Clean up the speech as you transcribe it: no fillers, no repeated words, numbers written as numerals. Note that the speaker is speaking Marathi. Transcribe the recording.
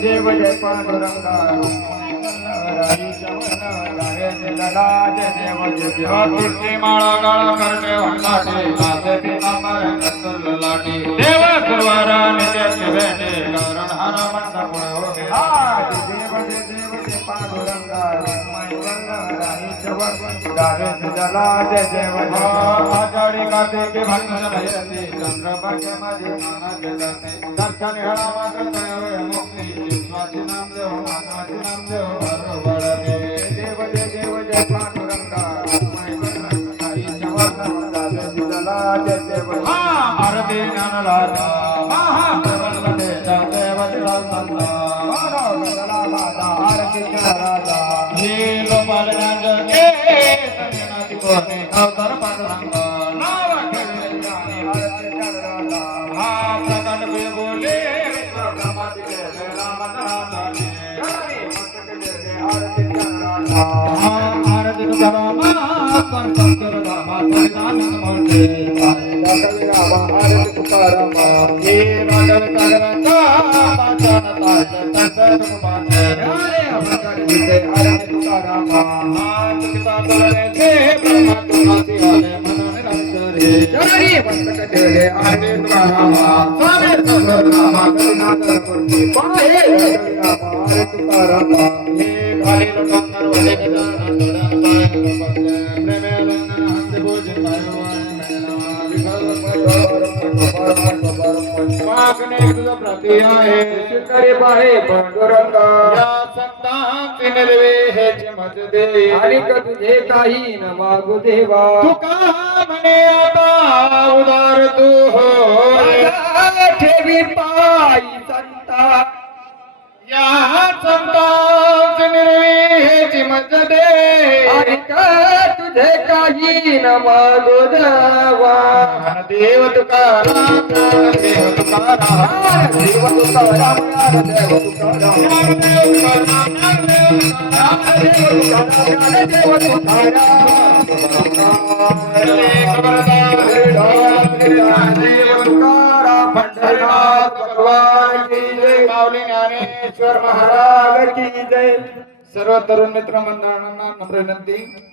देव जय पांडुरंगा माळा गाळा करते देव गुरुवारा नित्य भेटे कारण हर मंद देव जय पांडुरंगा आषाढी कार्तिकी भक्तजन चंद्रभाग्य माझे दर्शन हेळा मात्र मुक्ती स्वाती नाम देव माताची नाम देव देव जय पांडुरंगा आरती ज्ञानराजा महाप्रबल देव आरती राजा हे गोपाल अवतार पांडुरंगा नाव हा प्रकट बोले आरती तुझे काही न मागू देवा तुका म्हणे आता उदार तू हो ठेवी पायी संता या संतांच निर्वेची मज दे तुझे काही न मागू देवा देव तुकाराम देव तुकाराम देव तुकाराम देव तुकाराम ज्ञानेश्वर महाराज की जय. सर्व तरुण मित्र मंडळांना नम्र विनंती.